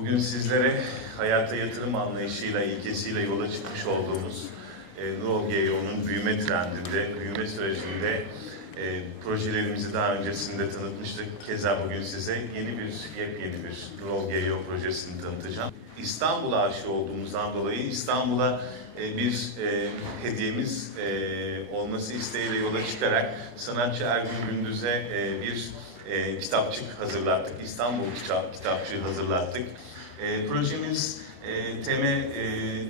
Bugün sizlere hayata yatırım anlayışıyla, ilkesiyle yola çıkmış olduğumuz e, Nurol GEO'nun büyüme trendinde, büyüme sürecinde e, projelerimizi daha öncesinde tanıtmıştık. Keza bugün size yeni bir, yepyeni bir Nurol GEO projesini tanıtacağım. İstanbul'a aşık olduğumuzdan dolayı İstanbul'a e, bir e, hediyemiz e, olması isteğiyle yola çıkarak sanatçı Ergün Gündüz'e e, bir e, kitapçık hazırlattık. İstanbul kitap, kitapçığı hazırlattık. E, projemiz e, teme e,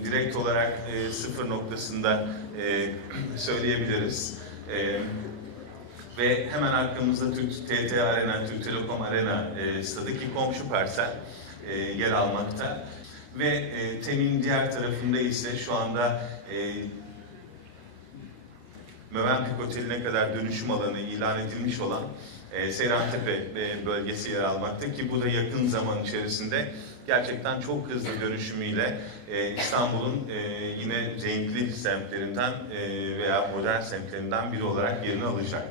direkt olarak e, sıfır noktasında e, söyleyebiliriz. E, ve hemen arkamızda Türk TT Arena, Türk Telekom Arena e, stadı ki komşu parsel e, yer almakta. Ve e, temin diğer tarafında ise şu anda e, Mövenpik Oteli'ne kadar dönüşüm alanı ilan edilmiş olan e, Seyrantepe e, bölgesi yer almakta ki bu da yakın zaman içerisinde gerçekten çok hızlı dönüşümüyle e, İstanbul'un e, yine renkli semtlerinden e, veya modern semtlerinden biri olarak yerini alacak.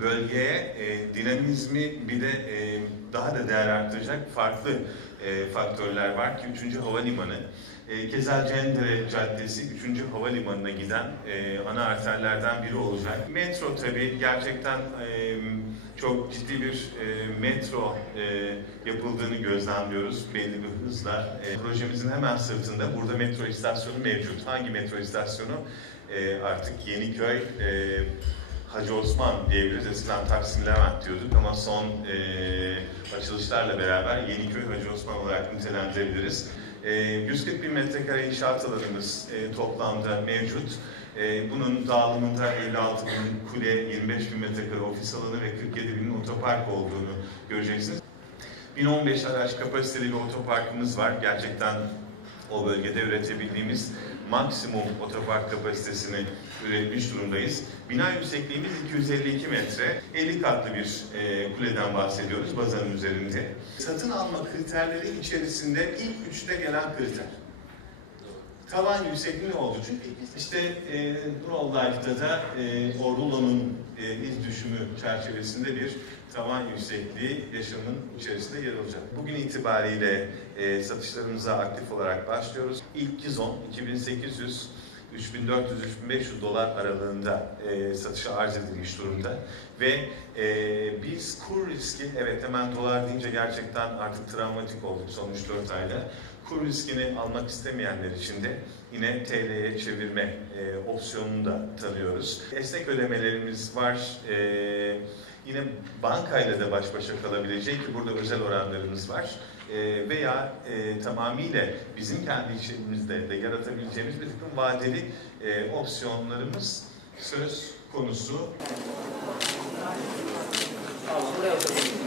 Bölgeye e, dinamizmi bir de e, daha da değer arttıracak farklı e, faktörler var ki 3. Havalimanı e, Keza Cendere Caddesi 3. Havalimanı'na giden e, ana arterlerden biri olacak. Metro tabii gerçekten e, çok ciddi bir e, metro e, yapıldığını gözlemliyoruz belli bir hızla. E, projemizin hemen sırtında burada metro istasyonu mevcut. Hangi metro istasyonu? E, artık Yeniköy, e, Hacı Osman diyebiliriz. Eskiden Taksim Levent diyorduk ama son e, açılışlarla beraber Yeniköy Hacı Osman olarak nitelendirebiliriz. E, 140 bin metrekare inşaat alanımız e, toplamda mevcut. E, bunun dağılımında 56 bin kule, 25 bin metrekare ofis alanı ve 47 bin otopark olduğunu göreceksiniz. 1015 araç kapasiteli bir otoparkımız var. Gerçekten o bölgede üretebildiğimiz maksimum otopark kapasitesini üretmiş durumdayız. Bina yüksekliğimiz 252 metre, 50 katlı bir e, kuleden bahsediyoruz bazanın üzerinde. Satın alma kriterleri içerisinde ilk üçte gelen kriter. Tavan yüksekliği oldu? Çünkü işte e, Life'da da e, o rulonun e, iz düşümü çerçevesinde bir tavan yüksekliği yaşamın içerisinde yer alacak. Bugün itibariyle e, satışlarımıza aktif olarak başlıyoruz. İlk Gizon 2800 3400-3500 dolar aralığında e, satışa arz edilmiş durumda. Ve e, biz kur riski, evet hemen dolar deyince gerçekten artık travmatik olduk son 3-4 ayda. Kur riskini almak istemeyenler için de yine TL'ye çevirme e, opsiyonunu da tanıyoruz. Esnek ödemelerimiz var. E, yine bankayla da baş başa kalabilecek ki burada özel oranlarımız var. E, veya e, tamamıyla bizim kendi içimizde de yaratabileceğimiz bir takım vadeli e, opsiyonlarımız söz konusu. Tamam, buraya oturalım.